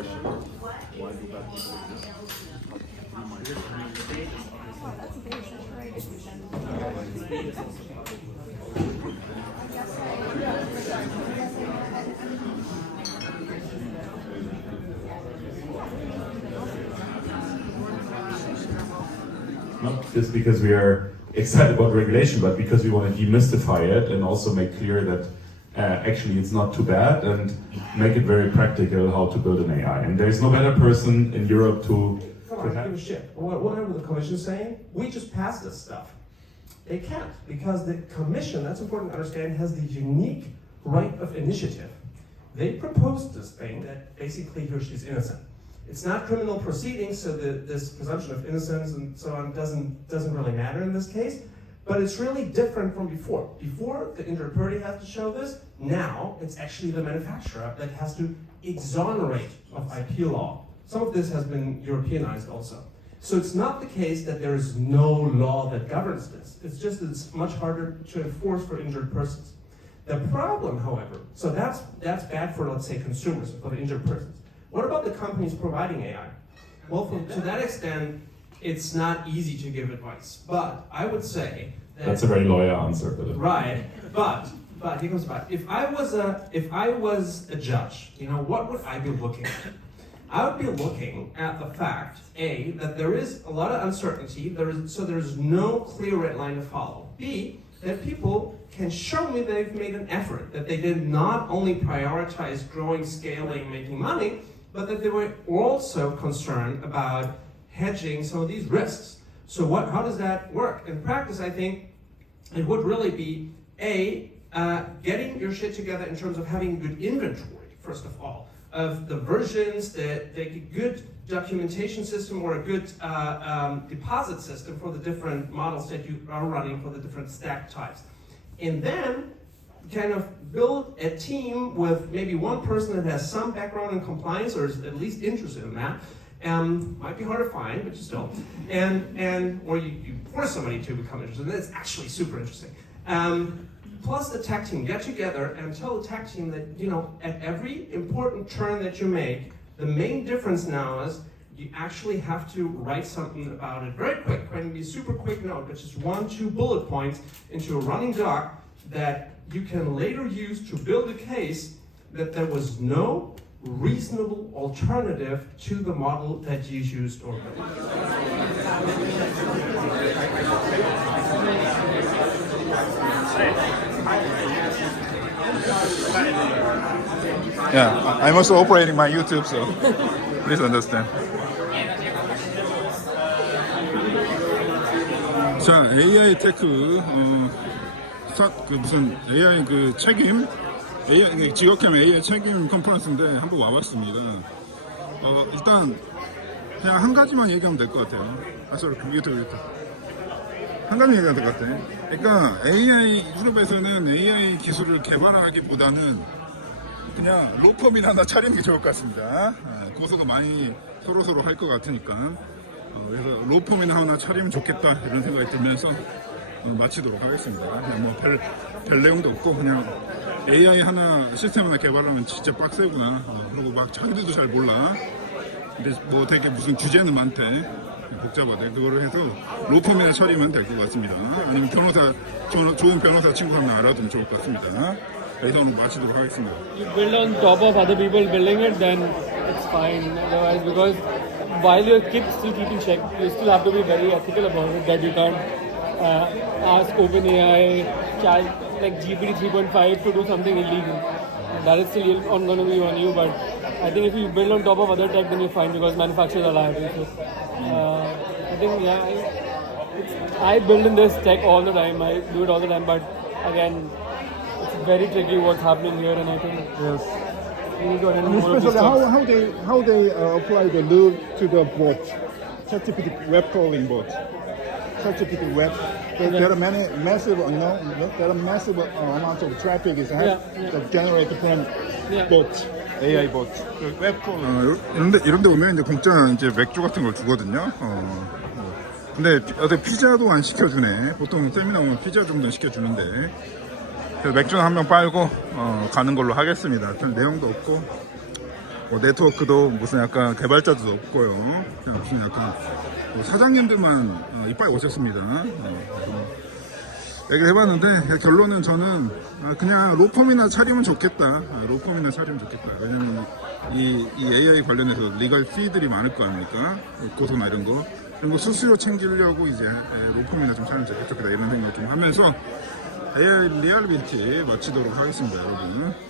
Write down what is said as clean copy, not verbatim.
question. Why do bad people exist? Not just because we are excited about regulation, but because we want to demystify it and also make clear that actually it's not too bad and make it very practical how to build an AI. And there's no better person in Europe to Come on, give a shit. Whatever the commission is saying, we just passed this stuff. They can't, because the commission, that's important to understand, has the unique right of initiative. They proposed this thing that basically he or she's innocent. It's not criminal proceedings, so this presumption of innocence and so on doesn't really matter in this case, but it's really different from before. Before, the injured party has to show this. Now, it's actually the manufacturer that has to exonerate of IP law. Some of this has been Europeanized also. So it's not the case that there is no law that governs this. It's just that it's much harder to enforce for injured persons. The problem, however, so that's bad for, let's say, consumers, for the injured persons. What about the companies providing AI? Well, to that extent, it's not easy to give advice. But I would say that... That's a very lawyer answer. Right, but here comes the but. If I was a judge, you know, what would I be looking at? I would be looking at the fact, A, that there is a lot of uncertainty, so there's no clear red line to follow. B, that people can show me they've made an effort, that they did not only prioritize growing, scaling, making money, but that they were also concerned about hedging some of these risks. So how does that work? In practice, I think it would really be, A, getting your shit together in terms of having good inventory, first of all, of the versions, the good documentation system or a good deposit system for the different models that you are running for the different stack types. And then kind of build a team with maybe one person that has some background in compliance or is at least interested in that. Might be hard to find, but you still. Or you force somebody to become interested, and that's actually super interesting. Plus the tech team, get together and tell the tech team that, you know, at every important turn that you make, the main difference now is you actually have to write something about it very quick, and be a super quick note, but just 1-2 bullet points into a running doc that you can later use to build a case that there was no reasonable alternative to the model that you used or Yeah, I'm also operating my YouTube, so please understand. 자, AI 테크 그 무슨 AI 그 책임 직업캠 AI 책임 컨퍼런스인데 한번 와봤습니다. 일단 그냥 한 가지만 얘기하면 될 것 같아요. 유튜브 한 가지 얘기하면 될 것 같아. 그러니까 AI 유럽에서는 AI 기술을 개발하기보다는 그냥 로펌이나 하나 차리는 게 좋을 것 같습니다. 거기서도 많이 서로 할 것 같으니까. 그래서 로펌이나 하나 차리면 좋겠다 이런 생각이 들면서 마치도록 하겠습니다. 그냥 뭐 별 내용도 없고 그냥 AI 하나 시스템 하나 개발하면 진짜 빡세구나. 그리고 막 자기들도 잘 몰라. 근데 뭐 되게 무슨 규제는 많대. 복잡하대. 그거를 해서 로펌이나 차리면 될 것 같습니다. 아니면 좋은 변호사 친구 하나 알아두면 좋을 것 같습니다. 그래서 오늘 마치도록 하겠습니다. You build on top of other people building it, then it's fine. Otherwise, because while you're still keeping check, you still have to be very ethical about it. That you can't ask OpenAI, like GPT 3.5 to do something illegal. That is still going to be on you. But I think if you build on top of other tech, then you're fine because manufacturers are liable. So I think I build in this tech all the time. I do it all the time. But again, it's very tricky what's happening here, and I think Yes. we need to attend And more of these especially talks. how they apply the rule to the bot, ChatGPT web crawling bot, ChatGPT web. There are many massive, there are massive amounts of traffic is that generated from bot, AI bot, web crawling. 이런데 오면 이제 공짜 이제 맥주 같은 걸 주거든요. 근데 어떻게 피자도 안 시켜주네. 보통 세미나 오면 피자 정도는 시켜주는데. 그래서 맥주는 한 병 빨고 가는 걸로 하겠습니다. 별 내용도 없고 뭐 네트워크도 무슨 약간 개발자도 없고요. 그냥 무슨 약간 뭐 사장님들만 이빨 오셨습니다. 얘기를 해봤는데 결론은 저는 그냥 로펌이나 차리면 좋겠다. 로펌이나 차리면 좋겠다. 왜냐면 이 AI 관련해서 리걸 피들이 많을 거 아닙니까? 고소나 이런 거 수수료 챙기려고 이제 로펌이나 좀 차리면 좋겠다 이런 생각 좀 하면서 AI 리얼리티 마치도록 하겠습니다, 여러분.